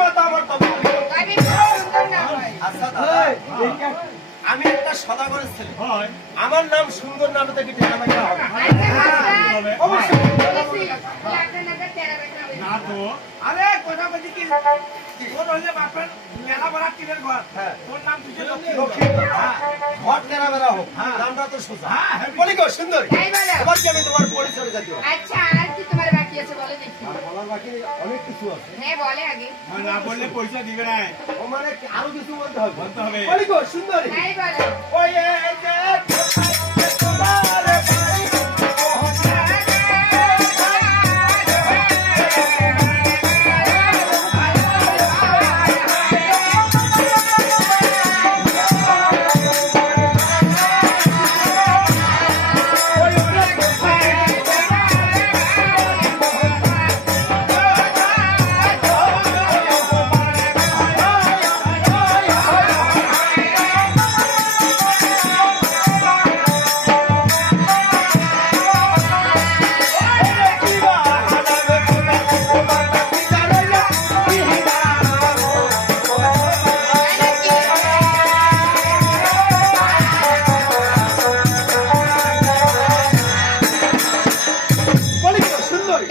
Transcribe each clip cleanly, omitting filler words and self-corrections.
মাতা আমার তবে আমি সুন্দর না ভাই। আচ্ছা দাদা আমি একটা সদাগরের ছেলে আমার নাম সুন্দর নামে থেকে টেরা বেটা হবে অবশ্যই বলেছি, লাখা লাখা তেরা বেটা হবে। না তো আরে কথা বলছি কি তোর হলে বাপের মেলা বড় টিনের ঘর তোর নাম তুই লক্ষ্মী ঘর টেরা বেটা হোক নামটা তো সোজা বলি গো সুন্দরী তাই বলো। এবার কি আমি তোমার পরিচয় জানি আচ্ছা, আর কি তোমার বাকি আছে বলে দেখি। আর বলার বাকি অনেক কিছু আছে হ্যাঁ, বলে আগে। না বললে পয়সা দিবে না ও মানে আরো কিছু বলতে হবে বলতে হবে বলি গো সুন্দরী তাই বলো। ওই এই যে তোমার ভাই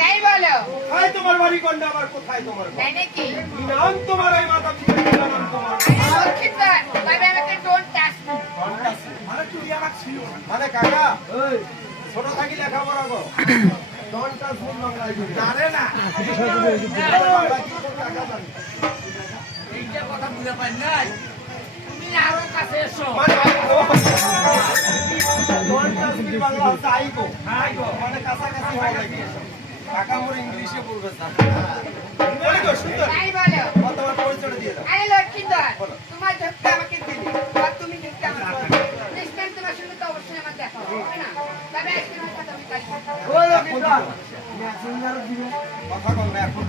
তাই বলো। তোমার বাড়ি কোনটা আমার কোথায় তোমার তাই নাকি? কি নাম তোমার এই মাতা পিতার কি নাম তোমার আরে লক্ষিত, তবে আমাকে don't touch me। মানে তুই আমার ছিল না মানে কাকা ছোট থাকি লেখাপড়া করো দনটা শুন বাংলায় জানে না বাংলা কি তোর কাকা জানে এইটা কথা বুঝে পাই নাই তুমি আরো কাছে এসো মানে দনটা শুন বাংলা হচ্ছে আইগো মানে কাছাকাছি হওয়া লাগে কাকা মোর ইংলিশে বলবে স্যার বলি গো সুন্দর তাই বলো। তোমার পরিচয় দিয়ে দাও আরে লক্ষিত, তোমার ধরতে আমাকে দিলে, আর তুমি ধরতে আমাকে দিলে। Next time তোমার সঙ্গে তো অবশ্যই আমার দেখা হবে, না? তবে আজকে আমার সাথে আমি কাজ করবো। ওই লক্ষিন্দর কথা বল না এখন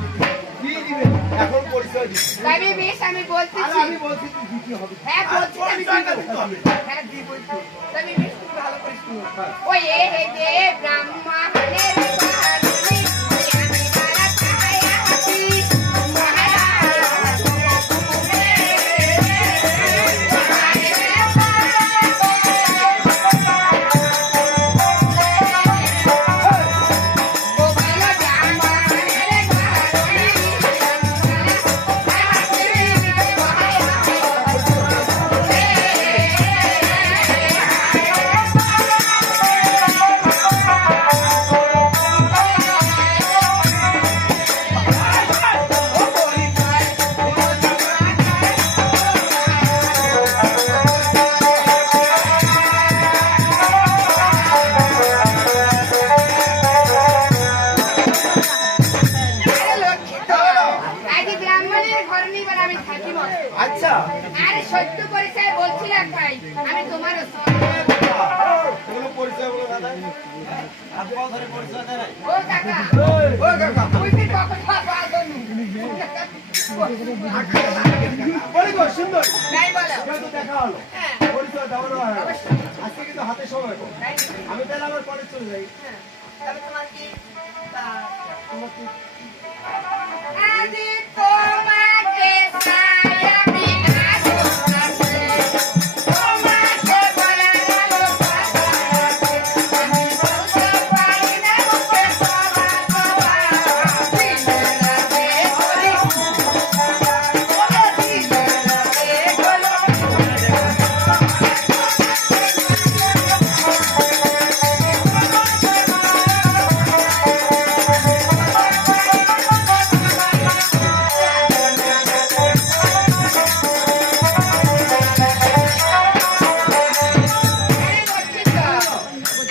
কি দিবে এখন পরিচয় দিবে তবে বেশ, আমি বলতেছি। আমি বলছি তুই দিতে হবে হ্যাঁ, বলছি আমি পরিচয়টা দিব। দিতে হবে। হ্যাঁ, দিব তো। তবে বেশ, তুমি ভালো করে শুনো। ওই এ হে দে ব্রাহ্মণের বাণী, আমি বারা ছায়া হাতি, মহারাজ আচ্ছা আরে সত্য পরিচয় বলছিলাম ভাই, আমি তোমার কোনো পরিচয় বলো দাদা হাত পা ধরে পরিচয় দেয় নাই ও কাকা, ও কাকা ওই যে কখন পাগল বলি গো সুন্দর তাই বলো। যেহেতু দেখা হলো হ্যাঁ, পরিচয় দেওয়া হয় অবশ্যই। আজকে কিন্তু হাতে সময় কম তাই নাকি? আমি তাহলে আবার পরে চলে যাই হ্যাঁ, তবে তোমার কি তোমার কি আজি তোমাকে চাই আমি আজ আছে, তোমাকে বলে গেল কথা আছে, আমি বলতে পারি না মুখে সবার কথা, দিলে লাগে হরি, দিলে লাগে হলো।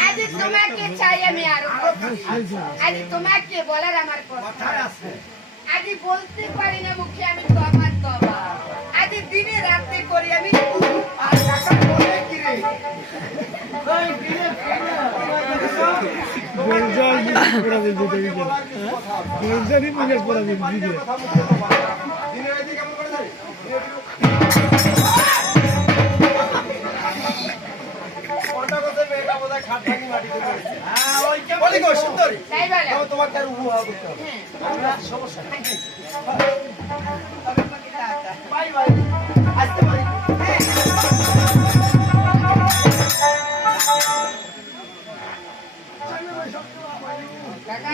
আজি তোমাকে চাই আমি আরো কথা। আজি তোমাকে বলার আমার কথা কথায় আছে আজি বলতে পারি না মুখে আমি তোমার তবা, আজি দিনে রাতে করি আমি আর কাকা বলে কি রে ওই দিনে হাত ভাঙি মাটিতে পড়েছে। হ্যাঁ, ওইটা বলি গো সুন্দরী, তাই বলো। তবে তোমাকে আর উপহার করতে হবে। হ্যাঁ। আমরা সমস্যা নেই। তবে তোমাকে দাদা। বাই বাই, আসতে পারি। কাকা,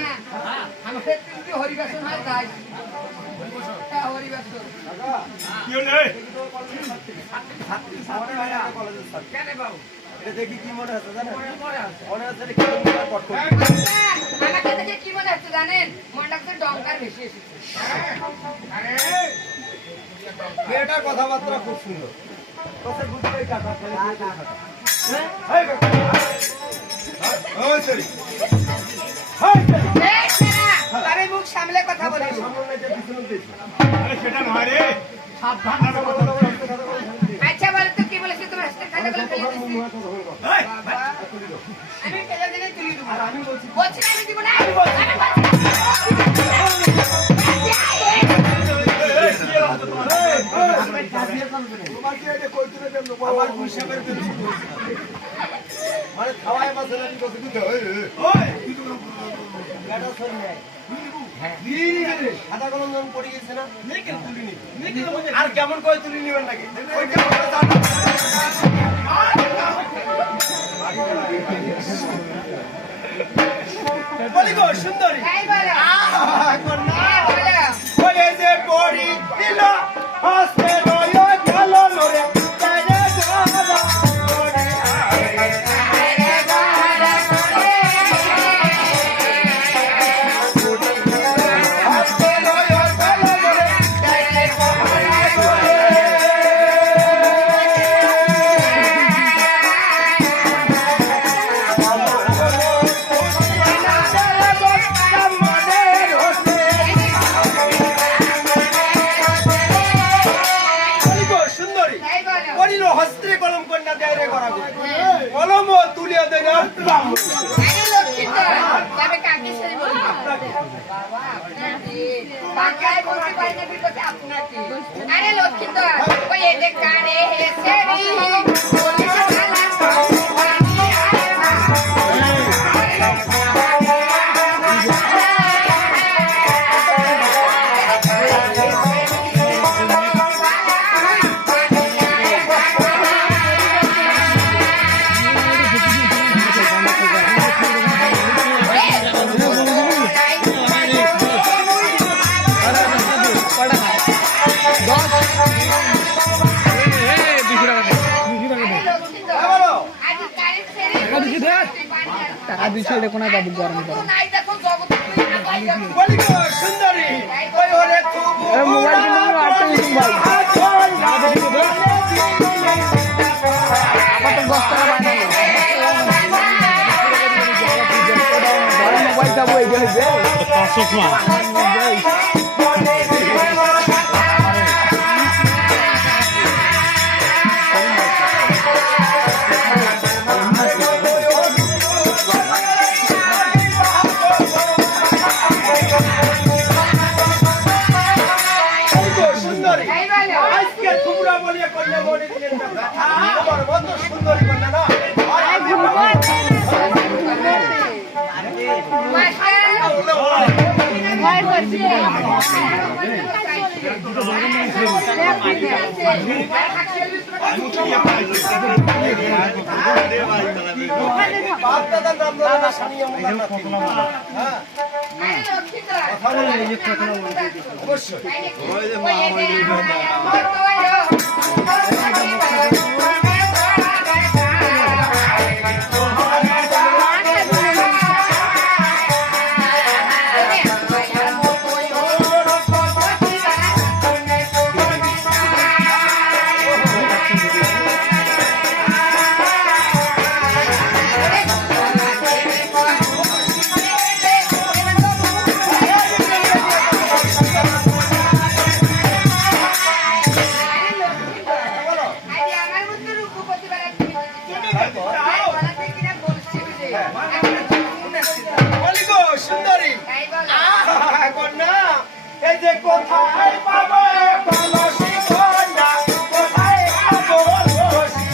আমাদের তিনটি হরিবাসন হয় তাই। হ্যাঁ, হরিবাসন। কি হলো? আমাদের ভাইরা কলেজের ছাত্র। কেন বাবু? এটা দেখি কি মনে হচ্ছে জানেন? মনে আছে। মনে হচ্ছে এটা কেমন করে কট করছে। কাকা, আমাকে দেখে কি মনে হচ্ছে জানেন? মনটা তো ডঙ্কার বেশি এসেছে। আরে, মেয়েটার কথাবার্তা খুব সুন্দর। তোকে বুঝতেই কাটা, ফেলে দিয়ে কাটা। হ্যাঁ? এই কাকা। ওই সরি। এই সরি। এই কাকা, তবে মুখ সামলে কথা বলিস। সামনে যে পিছনে দিয়েছে। আরে সেটা নয় রে। সাবধানে কথা বলো, কথা বলো। আচ্ছা বলো তো কি বলেছে তোমার হাতে খাতা বলে ফেলে দিচ্ছি। এই, বাবা, আমি ফেলে দিলে তুলি দেবো। আর আমি বলছি বলছি না আমি দিব না। আমি বলছি না। আমার হিসাবের জন্য মানে খাওয়ায় মাছ ধরে দিতে দিতে ওই, গাটা সরে নেয় খাতা কলম যখন পড়ে গেছে না আর কেমন করে তুলি নিবেন নাকি বলি গো সুন্দরী এই বলো। কন্যা হ্যাঁ, বলো। বলে যে পড়ি দিল হস্তে রয় গেল নরে তাইরে গালা পড়ে হস্তে রয় গেল নরে তাইরে সুন্দরী এই বলো। পড়িল হস্তে কলম কন্যা দেয় রে করা কলম তুলিয়া দেয় না আরে লক্ষ্মীত, তবে কাকে সেই বলবো? বাবা, আপনাকে। বাংলায় বলতে পারি না, বিপদে আপনাকে। আরে লক্ষ্মীত, ওই এতে কানে হেসে রি, বলিস ভালা পানি আর না। বলি গো সুন্দরী ওই ওরে মোবাইল সুন্দরী আজকে তোমরা বলিয়া কন্যা বলি দিলেন না আমার বন্ধ সুন্দরী কন্যা না বাপ দাদার নাম ধরে না স্বামী আমার হ্যাঁ অবশ্যই বলি গো সুন্দরী কন্যা এই যে কোথায় পাবো কলসি কন্যা কোথায় পাবো কলসি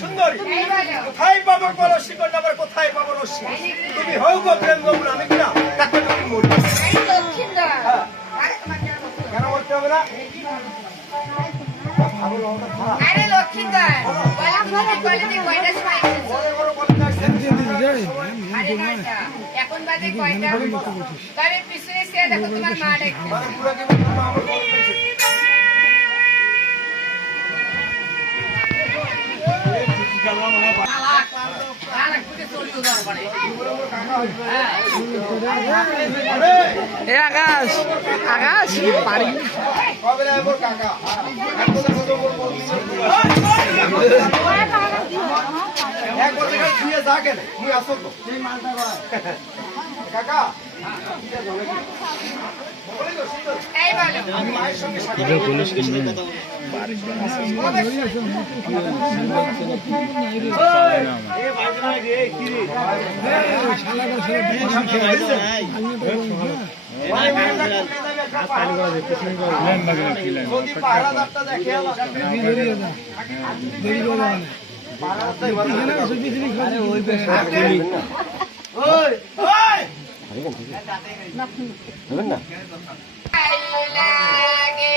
সুন্দরী এই বলো কোথায় পাবো বলো শিকড় আবার কোথায় পাবো রশ্মি তুমি হও গো প্রেম গৌর আমি কিনা তাকে তুমি মরি এই লক্ষিন্দর আরে তোমার কেন বলছো? কেন বলতে হবে না ভালো না খারাপ আরে লক্ষিন্দর বলো তুমি কলেজে কয়টার সময় এসেছো? বড় বড় কথা আরে নয়টা। এখন বাজে কয়টা? তবে পিছনে সে দেখো তোমার মা ডাকছে। মানে পুরো জীবন তোমার আমার বড় হয়েছে তালাক বুঝে চলতে দেওয়ার পরে। আরে এ আকাশ আকাশ পারি কবে রে মোর কাকা এক কথা কত মোর বলবি এক কথা কাল দিয়ে যাকেন মুই আসো তো সেই মালটা কয় কাকা বলে তো সুন্দর এই বলো আমি মায়ের সঙ্গে সাথে যদি পাহারাদারটা দেখে ভালো লাগে লাগে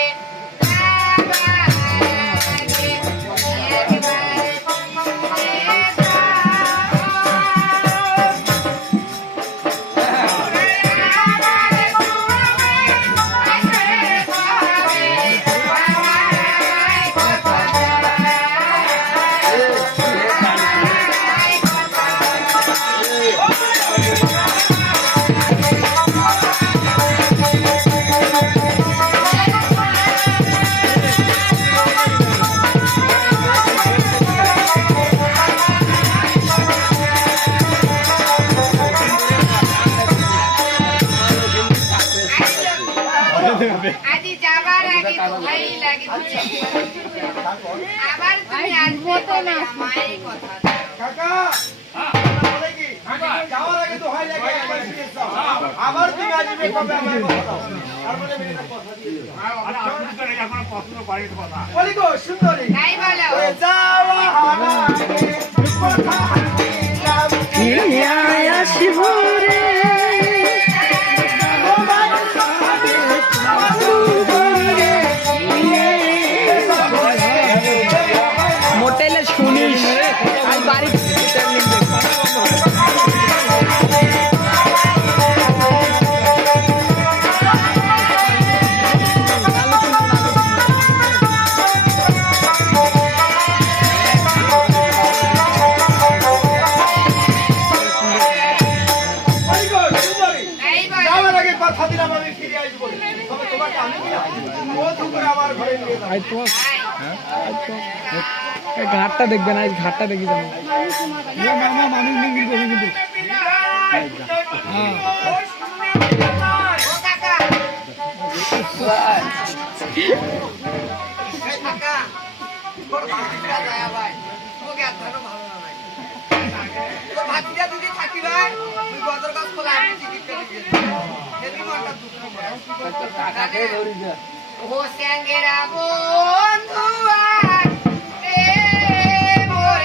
একবার আজি যাবার আগে দোহাই লাগে আবার তুমি আসবে তবে আমারই কথা কাকা বলে কি যাওয়ার আগে তো হয় লাগে একবার ফিরে যাও আবার তুমি আসবে কবে আমার কথা দাও তারপরে আমি একটা কথা দিয়ে দিলাম আরে আসলে তো এখন পছন্দ করি কথা বলি গো সুন্দরী তাই বলো ওই যাওয়া হারা কথা শিবরে মোটেলে শুনিস আর বাড়ি বলি গো সুন্দরী তাই বলো যাওয়ার আগে কথা দিলাম আমি ফিরে আসবো তবে তোমাকে আমি কি ও দুপুরে আমার ঘরে নিয়ে যাবো ঘাটটা দেখবেন আজ ঘাটটা দেখি যাবো মামা মানুষ নিয়ে কিন্তু ও কাকা এই কাকা তোর ভাতিজা যায় ভাই তোকে আর ধরো ভালো না ভাই তোর ভাতিজা যদি থাকি ভাই তুই গদর গাছ খোলা আমি টিকিট কেটে দিয়েছি এদিকে মনটা দুঃখ করে ও স্যাঙ্গেরা বন্ধু আর এ মোর